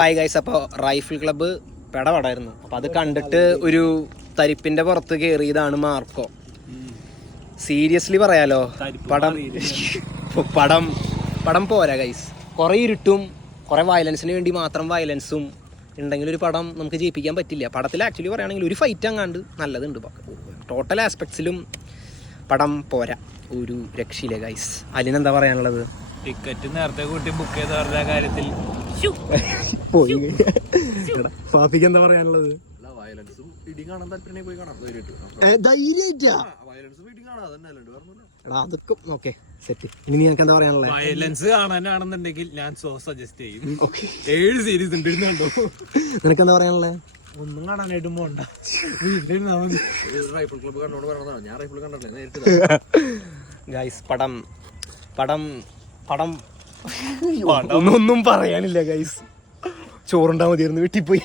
Hi guys, അപ്പോൾ rifle club പെടപെടായിരുന്നു. അപ്പോൾ അത് കണ്ടിട്ട് ഒരു തരിപ്പിന്റെ പുറത്ത് കയറിയതാണ് മാർക്കോ. സീരിയസ്ലി പറയാലോ, പടം പോരാ ഗൈസ്. കുറേ ഇരുട്ടും കുറേ വയലൻസിന് വേണ്ടി മാത്രം വയലൻസും ഉണ്ടെങ്കിൽ ഒരു പടം നമുക്ക് ജയിപ്പിക്കാൻ പറ്റില്ല. പടത്തിൽ ആക്ച്വലി പറയുകയാണെങ്കിൽ ഒരു ഫൈറ്റ് അങ്ങാണ്ട് നല്ലതുണ്ട്. ടോട്ടൽ ആസ്പെക്ട്സിലും പടം പോരാ, ഒരു രക്ഷയില്ല ഗൈസ്. അതിനെന്താ പറയാനുള്ളത്? ടിക്കറ്റ് നേരത്തെ കൂട്ടി ബുക്ക് ചെയ്ത് പറഞ്ഞ കാര്യത്തിൽ പോയി. ഫാഫിക്ക് എന്താ പറയാനുള്ളത്? അതൊക്കെ ഓക്കെ സെറ്റ്. ഇനി നിനക്ക് എന്താ പറയാനുള്ളത്? വയലൻസ് കാണാനാണെന്നുണ്ടെങ്കിൽ ഞാൻ സജസ്റ്റ് ചെയ്യും. 7 സീരീസ് ഉണ്ട്, ഇരുന്നുണ്ടോ? നിനക്ക് എന്താ പറയാനുള്ളത്? ഒന്നും കാണാനായിട്ടും പോണ്ട, റൈഫിൾ ക്ലബ്ബ് കണ്ടോണ്ട് പറഞ്ഞതാണ്. ഞാൻ റൈഫിൾ കണ്ടല്ലേ നേരിട്ട്. ഗൈസ് പടം ഒന്നും പറയാനില്ല ഗൈസ്. ചോറുണ്ടാ മതിയായിരുന്നു, വീട്ടിൽ പോയി.